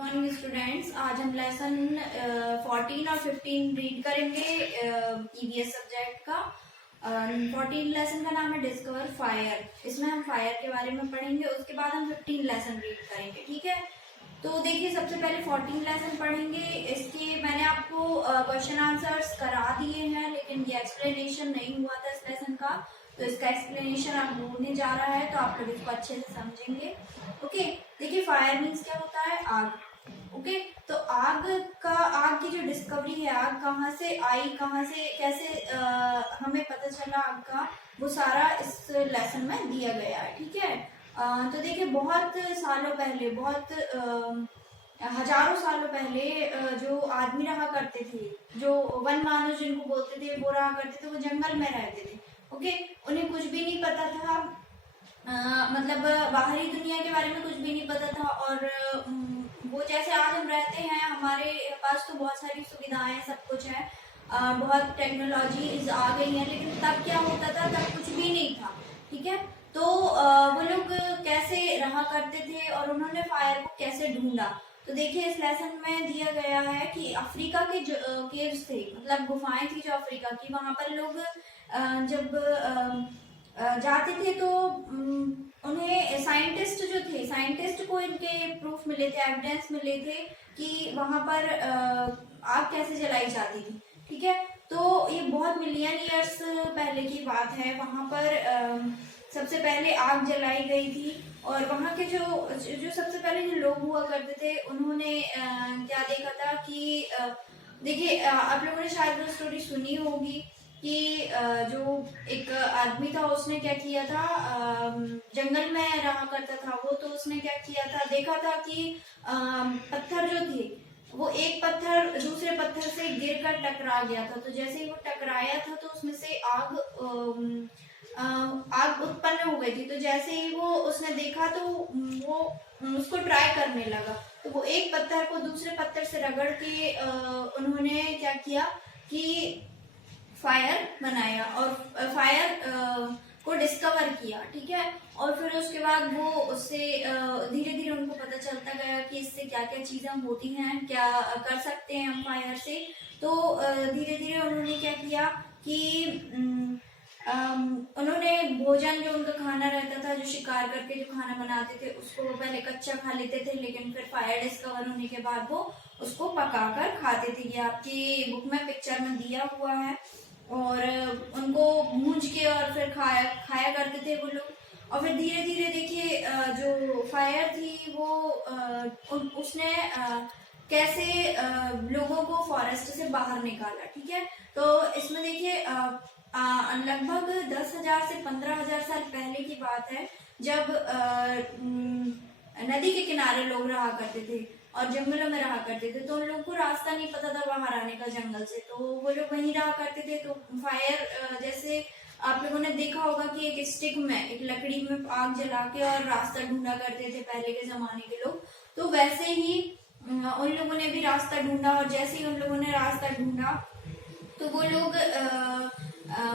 Morning students, आज हम lesson 14 और 15 रीड करेंगे ईवीएस सब्जेक्ट का। 14 लेसन का नाम है डिस्कवर फायर। इसमें हम फायर के बारे में पढ़ेंगे, उसके बाद हम 15 लेसन रीड करेंगे। ठीक है, तो देखिए सबसे पहले 14 लेसन पढ़ेंगे। इसके मैंने आपको क्वेश्चन आंसर्स करा दिए हैं, लेकिन ये एक्सप्लेनेशन नहीं हुआ था इस लेसन का, तो इसका एक्सप्लेनेशन आप होने जा रहा है, तो आप लोग इसको अच्छे से समझेंगे। ओके, देखिए फायर मीन्स क्या होता है? आग। ओके, तो आग की जो डिस्कवरी है, आग कहाँ से आई, कहाँ से कैसे हमें पता चला आग का, वो सारा इस लेसन में दिया गया है। ठीक है, तो देखिए बहुत सालों पहले, बहुत हजारों सालों पहले जो आदमी रहा करते थे, जो वन मानुष जिनको बोलते थे, वो रहा करते थे, वो जंगल में रहते थे। ओके, उन्हें कुछ भी नहीं पता था, मतलब बाहरी दुनिया के बारे में कुछ भी नहीं पता था। और वो जैसे आज हम रहते हैं, हमारे पास तो बहुत सारी सुविधाएं, सब कुछ है, बहुत टेक्नोलॉजी आ गई है, लेकिन तब क्या होता था? तब कुछ भी नहीं था। ठीक है, तो वो लोग कैसे रहा करते थे और उन्होंने फायर को कैसे ढूंढा। तो देखिए इस लेसन में दिया गया है कि अफ्रीका के जो केव्स थे, मतलब गुफाएं थी जो अफ्रीका की, वहां पर लोग जब जाते थे तो उन्हें साइंटिस्ट को इनके प्रूफ मिले थे, एविडेंस मिले थे कि वहां पर आग कैसे जलाई जाती थी। ठीक है, तो ये बहुत मिलियन ईयर्स पहले की बात है। वहां पर सबसे पहले आग जलाई गई थी, और वहां के जो सबसे पहले जो लोग हुआ करते थे, उन्होंने क्या देखा था कि देखिए आप लोगों ने शायद वो स्टोरी सुनी होगी कि जो एक आदमी था, उसने क्या किया था, जंगल में रहा करता था वो, तो उसने क्या किया था, देखा था कि पत्थर जो थे, वो एक पत्थर दूसरे पत्थर से गिरकर टकरा गया था। तो जैसे ही वो टकराया था, तो उसमें से आग उत्पन्न हो गई थी। तो जैसे ही वो उसने देखा, तो वो उसको ट्राई करने लगा। तो वो एक पत्थर को दूसरे पत्थर से रगड़ के उन्होंने क्या किया कि फायर बनाया और फायर को डिस्कवर किया। ठीक है, और फिर उसके बाद वो उससे धीरे धीरे उनको पता चलता गया कि इससे क्या क्या चीजें होती हैं, क्या कर सकते हैं हम फायर से। तो धीरे धीरे उन्होंने क्या किया कि उन्होंने भोजन, जो उनका खाना रहता था, जो शिकार करके जो खाना बनाते थे, उसको वो पहले कच्चा खा लेते थे, लेकिन फिर फायर डिस्कवर होने के बाद वो उसको पकाकर खाते थे। ये आपकी बुक में पिक्चर में दिया हुआ है। और उनको भूंज के और फिर खाया करते थे वो लोग। और फिर धीरे धीरे देखिए जो फायर थी वो उसने कैसे लोगों को फॉरेस्ट से बाहर निकाला। ठीक है, तो इसमें देखिए लगभग 10,000 से 15,000 साल पहले की बात है, जब नदी के किनारे लोग रहा करते थे और जंगलों में रहा करते थे, तो उन लोगों को रास्ता नहीं पता था बाहर आने का जंगल से, तो वो लोग वहीं रहा करते थे। तो फायर जैसे आप लोगों ने देखा होगा कि एक स्टिक में, एक लकड़ी में आग जला के और रास्ता ढूंढा करते थे पहले के जमाने के लोग, तो वैसे ही उन लोगों ने भी रास्ता ढूंढा। और जैसे ही उन लोगों ने रास्ता ढूंढा, तो वो लोग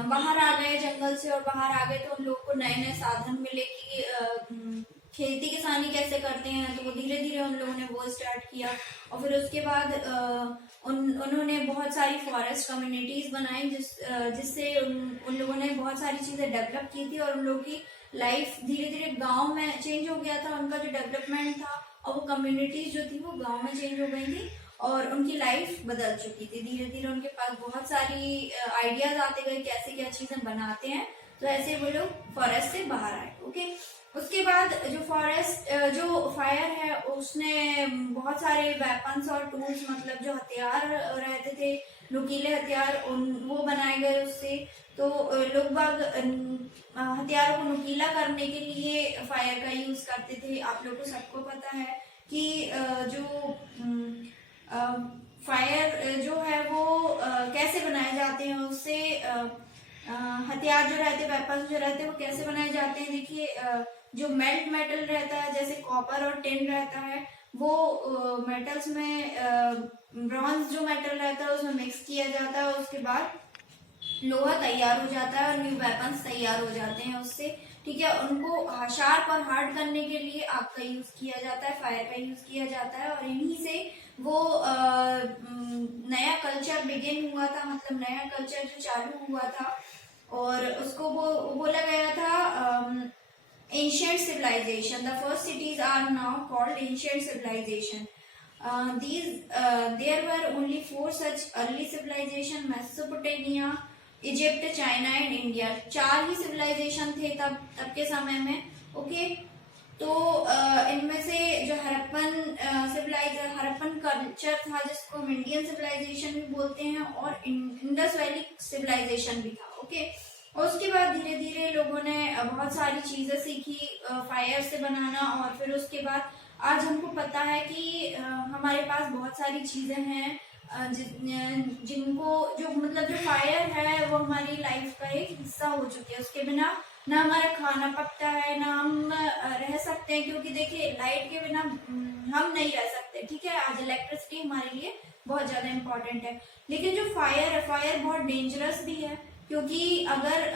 बाहर आ गए जंगल से, और बाहर आ गए तो उन लोगों को नए नए साधन मिले कि खेती किसानी कैसे करते हैं। तो वो धीरे धीरे उन लोगों ने वो स्टार्ट किया। और फिर उसके बाद उन्होंने बहुत सारी फॉरेस्ट कम्युनिटीज बनाई, जिससे उन लोगों ने बहुत सारी चीजें डेवलप की थी, और उन लोगों की लाइफ धीरे धीरे गांव में चेंज हो गया था, उनका जो डेवलपमेंट था, और वो कम्युनिटीज जो थी वो गांव में चेंज हो गई थी, और उनकी लाइफ बदल चुकी थी। धीरे धीरे उनके पास बहुत सारी आइडियाज आते गए कैसे क्या चीजें बनाते हैं, तो ऐसे वो लोग फॉरेस्ट से बाहर आए। ओके, उसके बाद जो फायर है, उसने बहुत सारे वेपन्स और टूल्स, मतलब जो हथियार रहते थे, नुकीले हथियार, वो बनाए गए उससे। तो लोग बाग हथियारों को नुकीला करने के लिए फायर का यूज करते थे। आप लोग को सबको पता है कि जो फायर जो है वो कैसे बनाए जाते हैं, उससे हथियार जो रहते हैं, वेपन्स जो रहते हैं, वो कैसे बनाए जाते हैं। देखिए जो मेल्ट मेटल रहता है, जैसे कॉपर और टिन रहता है, वो मेटल्स में ब्रॉन्ज जो मेटल रहता है उसमें मिक्स किया जाता है, उसके बाद लोहा तैयार हो जाता है और न्यू वेपन्स तैयार हो जाते हैं उससे। ठीक है, उनको शार्प और हार्ड करने के लिए आग का यूज किया जाता है, फायर का यूज किया जाता है। और इन्हीं से वो नया कल्चर बिगिन हुआ था, मतलब नया कल्चर जो चालू हुआ था, और उसको वो बोला गया था ancient civilization. The first cities are now called ancient civilization. There were only 4 such early civilization: Mesopotamia, Egypt, China and India. 4 ही सिविलाइजेशन थे तब के समय में। ओके, तो इनमें से जो हड़प्पन कल्चर था, जिसको हम इंडियन सिविलाइजेशन भी बोलते हैं, और इंडस वैली सिविलाइजेशन भी था। ओके, और उसके बाद धीरे धीरे लोगों ने बहुत सारी चीजें सीखी फायर से बनाना, और फिर उसके बाद आज हमको पता है कि हमारे पास बहुत सारी चीजें हैं जिनको जो मतलब जो फायर है वो हमारी लाइफ का एक हिस्सा हो चुकी है। उसके बिना ना हमारा खाना पकता है, ना हम रह सकते हैं, क्योंकि देखिए लाइट के बिना हम नहीं रह सकते। ठीक है, आज इलेक्ट्रिसिटी हमारे लिए बहुत ज्यादा इम्पोर्टेंट है। लेकिन जो फायर है, फायर बहुत डेंजरस भी है, क्योंकि अगर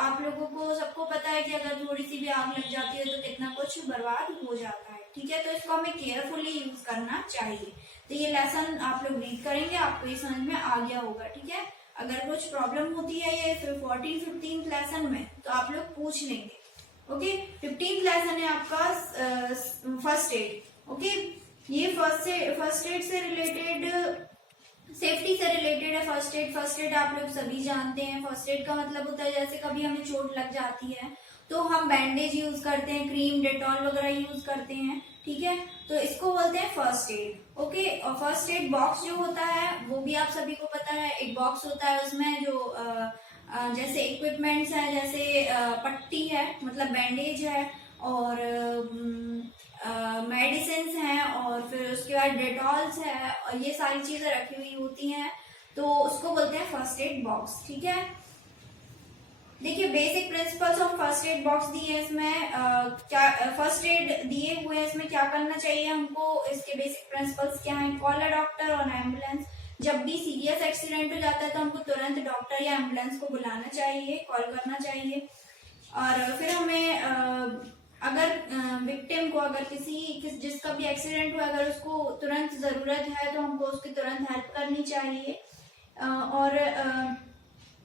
आप लोगों को सबको पता है कि अगर थोड़ी सी भी आग लग जाती है तो कितना कुछ बर्बाद हो जाता है। ठीक है, तो इसको हमें केयरफुली यूज करना चाहिए। तो ये लेसन आप लोग रीड करेंगे, आपको ये समझ में आ गया होगा। ठीक है, अगर कुछ प्रॉब्लम होती है ये 14-15 लेसन में तो आप लोग पूछ लेंगे। ओके, 15th लेसन है आपका फर्स्ट एड। ओके, ये फर्स्ट एड से रिलेटेड, सेफ्टी से रिलेटेड है। फर्स्ट एड आप लोग सभी जानते हैं। फर्स्ट एड का मतलब होता है जैसे कभी हमें चोट लग जाती है तो हम बैंडेज यूज करते हैं, क्रीम, डेटॉल वगैरह यूज करते हैं। ठीक है, तो इसको बोलते हैं फर्स्ट एड। ओके, और फर्स्ट एड बॉक्स जो होता है वो भी आप सभी को पता है। एक बॉक्स होता है, उसमें जो जैसे इक्विपमेंट्स है, जैसे पट्टी है मतलब बैंडेज है, और मेडिसिन है, और फिर उसके बाद डेटॉल्स है, और ये सारी चीजें रखी हुई होती हैं, तो उसको बोलते हैं फर्स्ट एड बॉक्स। ठीक है, देखिए basic principles of first aid box दिए हैं इसमें। क्या फर्स्ट एड दिए हुए हैं इसमें, क्या करना चाहिए हमको, इसके बेसिक प्रिंसिपल्स क्या हैं। कॉल अ डॉक्टर और एम्बुलेंस। जब भी सीरियस एक्सीडेंट हो जाता है तो हमको तुरंत डॉक्टर या एम्बुलेंस को बुलाना चाहिए, कॉल करना चाहिए। और फिर हमें अगर विक्टिम को, अगर जिसका भी एक्सीडेंट हुआ, अगर उसको तुरंत जरूरत है तो हमको उसकी तुरंत हेल्प करनी चाहिए। और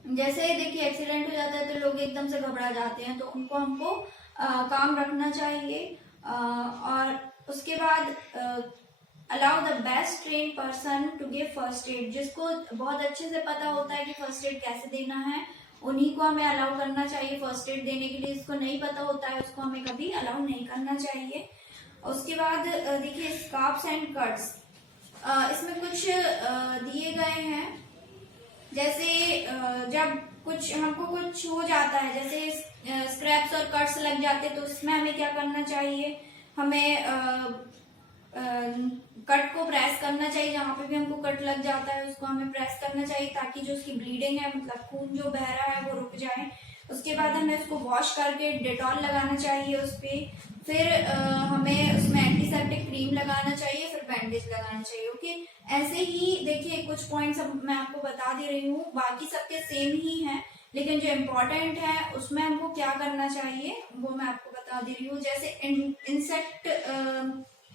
जैसे देखिए एक्सीडेंट हो जाता है तो लोग एकदम से घबरा जाते हैं, तो उनको हमको काम रखना चाहिए। और उसके बाद allow the best train person to give first aid. जिसको बहुत अच्छे से पता होता है कि फर्स्ट एड कैसे देना है, उन्हीं को हमें अलाउ करना चाहिए फर्स्ट एड देने के लिए। जिसको नहीं पता होता है उसको हमें कभी अलाउ नहीं करना चाहिए। उसके बाद देखिए स्कार्फ्स एंड कट्स, इसमें कुछ दिए गए हैं। जैसे जब हमको कुछ हो जाता है, जैसे स्क्रैप्स और कट्स लग जाते हैं, तो इसमें हमें क्या करना चाहिए, हमें कट को प्रेस करना चाहिए। जहाँ पे भी हमको कट लग जाता है उसको हमें प्रेस करना चाहिए, ताकि जो उसकी ब्लीडिंग है, मतलब खून जो बह रहा है, वो रुक जाए। उसके बाद हमें उसको वॉश करके डेटॉल लगाना चाहिए उस पर। फिर हमें उसमें एंटीसेप्टिक क्रीम लगाना चाहिए, फिर बैंडेज लगाना चाहिए। ओके, ऐसे ही देखिए कुछ पॉइंट्स मैं आपको बता दे रही हूँ, बाकी सबके सेम ही हैं, लेकिन जो इम्पोर्टेंट है उसमें हमको क्या करना चाहिए वो मैं आपको बता दे रही हूँ।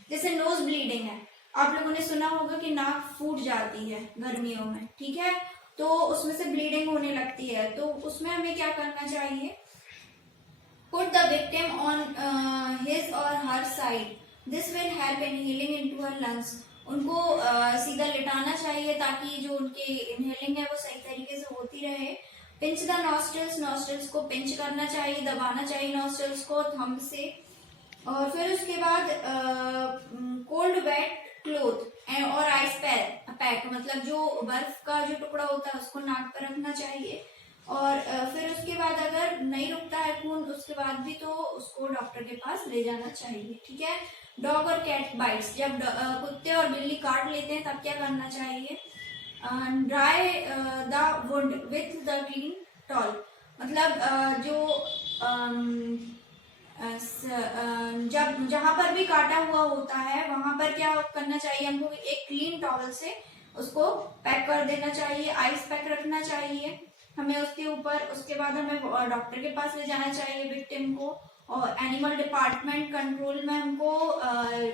जैसे नोज ब्लीडिंग है, आप लोगों ने सुना होगा कि नाक फूट जाती है गर्मियों में। ठीक है, तो उसमें से ब्लीडिंग होने लगती है, तो उसमें हमें क्या करना चाहिए, Put the victim on his or her side. This will help in inhaling into her lungs. उनको सीधा लिटाना चाहिए ताकि जो उनके इनहेलिंग है वो सही तरीके से होती रहे। पिंच द नॉस्ट्रल्स, नॉस्ट्रल्स को पिंच करना चाहिए, दबाना चाहिए नॉस्ट्रल्स को थंब से। और फिर उसके बाद कोल्ड वेट क्लोथ और आइस पैक, मतलब जो बर्फ का जो टुकड़ा होता है उसको नाक पर रखना चाहिए। और फिर उसके बाद अगर नहीं रुकता है खून उसके बाद भी, तो उसको डॉक्टर के पास ले जाना चाहिए। ठीक है, डॉग और कैट बाइट्स, जब कुत्ते और बिल्ली काट लेते हैं तब क्या करना चाहिए, dry the wound with the clean towel. मतलब जब जहां पर भी काटा हुआ होता है वहां पर क्या करना चाहिए, हमको एक क्लीन टॉवल से उसको पैक कर देना चाहिए, आइस पैक रखना चाहिए। हमें उसके ऊपर, उसके बाद हमें डॉक्टर के पास ले जाना चाहिए विक्टिम को, और एनिमल डिपार्टमेंट कंट्रोल में हमको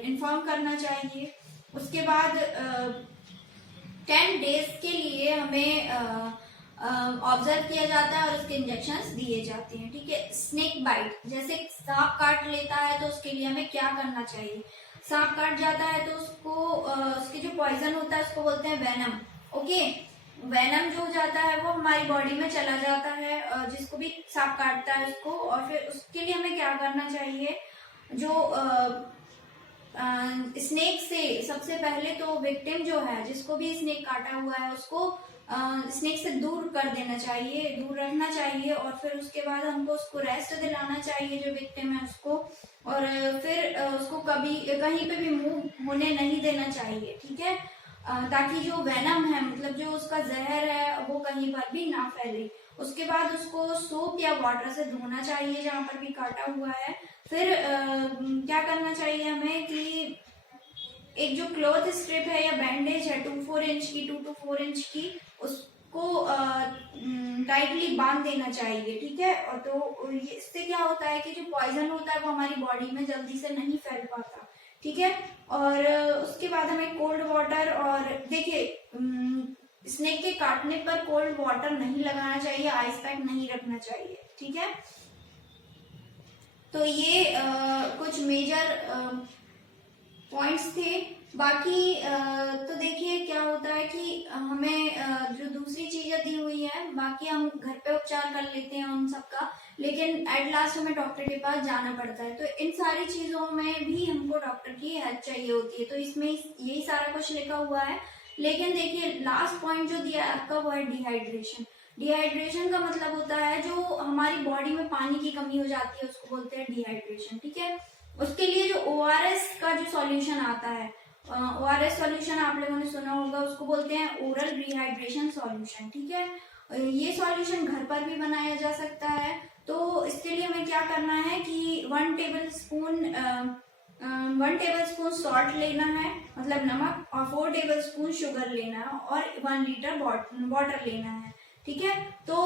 इन्फॉर्म करना चाहिए। उसके बाद 10 डेज के लिए हमें ऑब्जर्व किया जाता है और उसके इंजेक्शंस दिए जाते हैं। ठीक है, स्नेक बाइट, जैसे सांप काट लेता है तो उसके लिए हमें क्या करना चाहिए। सांप काट जाता है तो उसको उसके जो पॉइजन होता है उसको बोलते हैं वेनम। ओके, वेनम जो हो जाता है वो हमारी बॉडी में चला जाता है, जिसको भी सांप काटता है उसको। और फिर उसके लिए हमें क्या करना चाहिए, जो स्नेक से सबसे पहले तो विक्टिम जो है, जिसको भी स्नेक काटा हुआ है, उसको स्नेक से दूर कर देना चाहिए, दूर रखना चाहिए। और फिर उसके बाद हमको उसको रेस्ट दिलाना चाहिए, जो विक्टिम है उसको। और फिर उसको कभी कहीं पे भी मूव होने नहीं देना चाहिए। ठीक है, ताकि जो वेनम है, मतलब जो उसका जहर है, वो कहीं पर भी ना फैले। उसके बाद उसको सोप या वाटर से धोना चाहिए जहां पर भी काटा हुआ है। फिर क्या करना चाहिए हमें कि एक जो क्लॉथ स्ट्रिप है या बैंडेज है 2 to 4 इंच की, उसको टाइटली बांध देना चाहिए। ठीक है, और तो इससे क्या होता है कि जो पॉइजन होता है वो हमारी बॉडी में जल्दी से नहीं फैल पाता। ठीक है, और उसके बाद हमें कोल्ड वाटर, और देखिए स्नेक के काटने पर कोल्ड वाटर नहीं लगाना चाहिए, आइस पैक नहीं रखना चाहिए। ठीक है, तो ये कुछ मेजर पॉइंट्स थे। बाकी तो देखिए क्या होता है कि हमें जो दूसरी चीजें दी हुई है, बाकी हम घर पे उपचार कर लेते हैं उन सबका, लेकिन एट लास्ट हमें डॉक्टर के पास जाना पड़ता है। तो इन सारी चीजों में भी हमको डॉक्टर की हेल्प चाहिए होती है। तो इसमें यही सारा कुछ लिखा हुआ है। लेकिन देखिए लास्ट पॉइंट जो दिया है आपका, वो है डिहाइड्रेशन। डिहाइड्रेशन का मतलब होता है जो हमारी बॉडी में पानी की कमी हो जाती है, उसको बोलते हैं डिहाइड्रेशन। ठीक है, उसके लिए जो ORS का जो सॉल्यूशन आता है, ORS सॉल्यूशन आप लोगों ने सुना होगा, उसको बोलते हैं ओरल रिहाइड्रेशन सॉल्यूशन। ठीक है, ये सॉल्यूशन घर पर भी बनाया जा सकता है। तो इसके लिए हमें क्या करना है कि 1 टेबलस्पून सॉल्ट लेना है, मतलब नमक, और 4 टेबलस्पून शुगर लेना है, और 1 लीटर वाटर लेना है। ठीक है, तो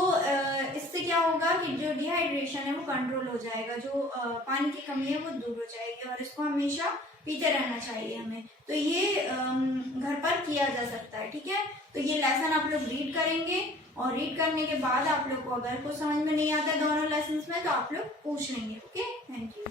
इससे क्या होगा कि जो डिहाइड्रेशन है वो कंट्रोल हो जाएगा, जो पानी की कमी है वो दूर हो जाएगी, और इसको हमेशा पीते रहना चाहिए हमें। तो ये घर पर किया जा सकता है। ठीक है, तो ये लेसन आप लोग रीड करेंगे, और रीड करने के बाद आप लोग को अगर कुछ समझ में नहीं आता है दोनों लेसन में, तो आप लोग पूछ लेंगे। Okay, thank you.